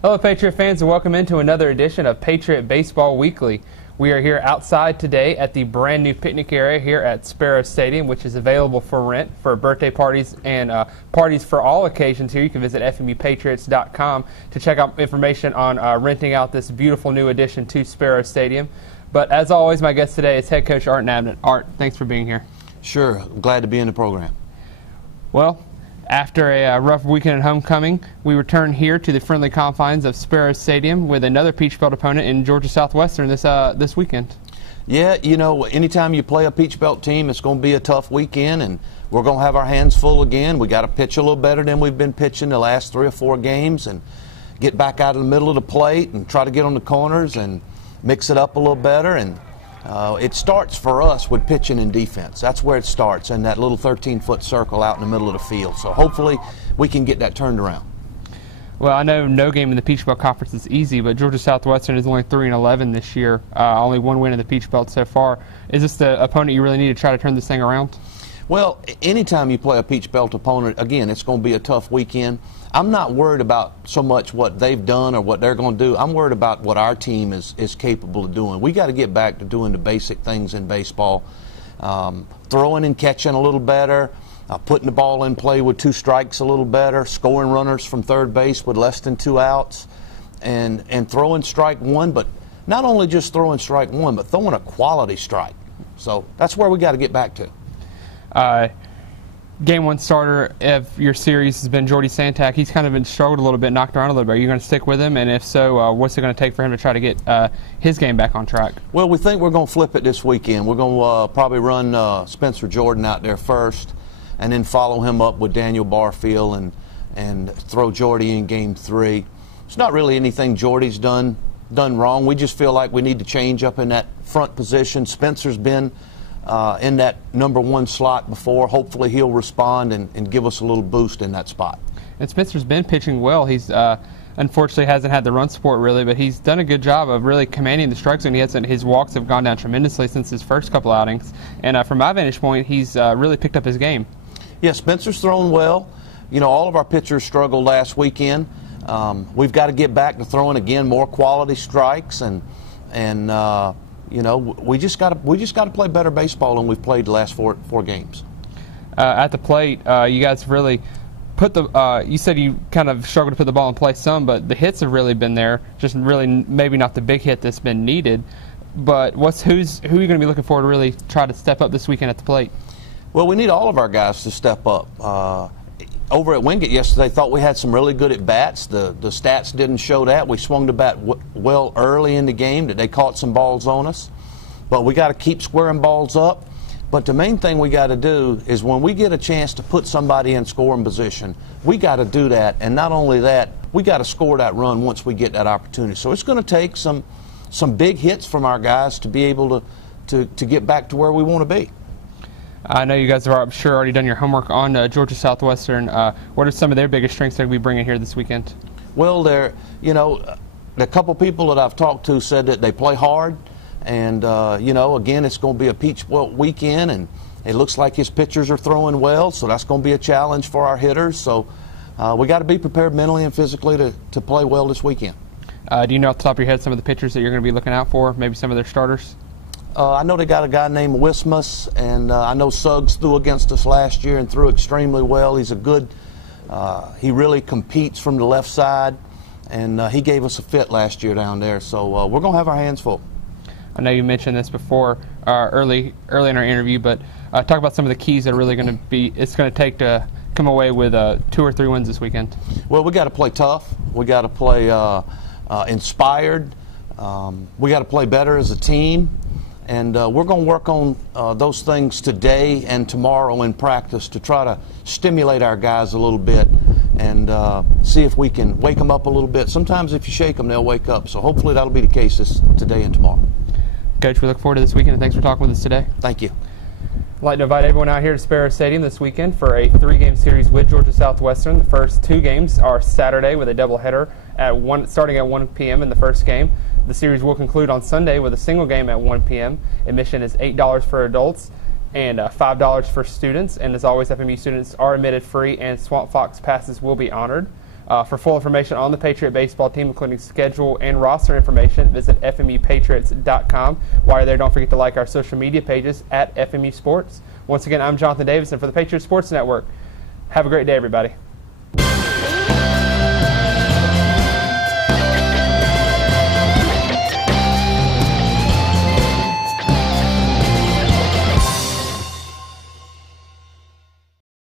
Hello, Patriot fans, and welcome into another edition of Patriot Baseball Weekly. We are here outside today at the brand new picnic area here at Sparrow Stadium, which is available for rent for birthday parties and parties for all occasions here. You can visit FMUPatriots.com to check out information on renting out this beautiful new addition to Sparrow Stadium. But as always, my guest today is head coach Art Inabinet. Art, thanks for being here. Sure. I'm glad to be in the program. Well, after a rough weekend at homecoming, we return here to the friendly confines of Sparrow Stadium with another Peach Belt opponent in Georgia Southwestern this weekend. Yeah, you know, anytime you play a Peach Belt team, it's going to be a tough weekend, and we're going to have our hands full again. We got to pitch a little better than we've been pitching the last 3 or 4 games, and get back out of the middle of the plate and try to get on the corners and mix it up a little better. And it starts for us with pitching and defense. That's where it starts, in that little 13-foot circle out in the middle of the field. So hopefully we can get that turned around. Well, I know no game in the Peach Belt Conference is easy, but Georgia Southwestern is only 3-11 this year. Only 1 win in the Peach Belt so far. Is this the opponent you really need to try to turn this thing around? Well, anytime you play a Peach Belt opponent, again, it's going to be a tough weekend. I'm not worried about so much what they've done or what they're going to do. I'm worried about what our team is capable of doing. We got to get back to doing the basic things in baseball, throwing and catching a little better, putting the ball in play with 2 strikes a little better, scoring runners from third base with less than 2 outs, and throwing strike 1, but not only just throwing strike 1, but throwing a quality strike. So that's where we got to get back to. Game 1 starter of your series has been Jordy Santak. He's kind of been struggled a little bit, knocked around a little bit. Are you going to stick with him? And if so, what's it going to take for him to try to get his game back on track? Well, we think we're going to flip it this weekend. We're going to probably run Spencer Jordan out there first, and then follow him up with Daniel Barfield and throw Jordy in Game 3. It's not really anything Jordy's done wrong. We just feel like we need to change up in that front position. Spencer's been in that number 1 slot before. Hopefully he'll respond and give us a little boost in that spot. And Spencer's been pitching well. He's unfortunately hasn't had the run support really, but he's done a good job of really commanding the strike zone. His walks have gone down tremendously since his first couple outings. And from my vantage point, he's really picked up his game. Yeah, Spencer's thrown well. You know, all of our pitchers struggled last weekend. We've got to get back to throwing again more quality strikes, and you know, we just got to play better baseball than we've played the last four games. At the plate, you guys really put the. You said you kind of struggled to put the ball in play some, but the hits have really been there. Just really maybe not the big hit that's been needed. But who are you going to be looking for to really try to step up this weekend at the plate? Well, we need all of our guys to step up. Over at Wingate yesterday, thought we had some really good at-bats. The stats didn't show that. We swung the bat well early in the game, that they caught some balls on us. But we got to keep squaring balls up. But the main thing we got to do is when we get a chance to put somebody in scoring position, we got to do that. And not only that, we got to score that run once we get that opportunity. So it's going to take some big hits from our guys to be able to get back to where we want to be. I know you guys have, I'm sure, already done your homework on Georgia Southwestern. What are some of their biggest strengths they'll be bringing here this weekend? Well, you know, a couple people that I've talked to said that they play hard, and you know, again, it's going to be a Peach Belt weekend, and it looks like his pitchers are throwing well, so that's going to be a challenge for our hitters. So we got to be prepared mentally and physically to play well this weekend. Do you know off the top of your head some of the pitchers that you're going to be looking out for? Maybe some of their starters? I know they got a guy named Wismus, and I know Suggs threw against us last year and threw extremely well. He's a good, he really competes from the left side, and he gave us a fit last year down there. So we're going to have our hands full. I know you mentioned this before early in our interview, but talk about some of the keys that are really going to take to come away with 2 or 3 wins this weekend. Well, we got to play tough. We got to play inspired. We got to play better as a team. And we're going to work on those things today and tomorrow in practice to try to stimulate our guys a little bit and see if we can wake them up a little bit. Sometimes if you shake them, they'll wake up. So hopefully that'll be the case today and tomorrow. Coach, we look forward to this weekend, and thanks for talking with us today. Thank you. I'd like to invite everyone out here to Sparrow Stadium this weekend for a 3-game series with Georgia Southwestern. The first 2 games are Saturday with a doubleheader starting at 1 p.m. in the first game. The series will conclude on Sunday with a single game at 1 p.m. Admission is $8 for adults and $5 for students. And as always, FMU students are admitted free, and Swamp Fox passes will be honored. For full information on the Patriot baseball team, including schedule and roster information, visit FMUPatriots.com. While you're there, don't forget to like our social media pages at FMU Sports. Once again, I'm Jonathan Davidson for the Patriot Sports Network. Have a great day, everybody.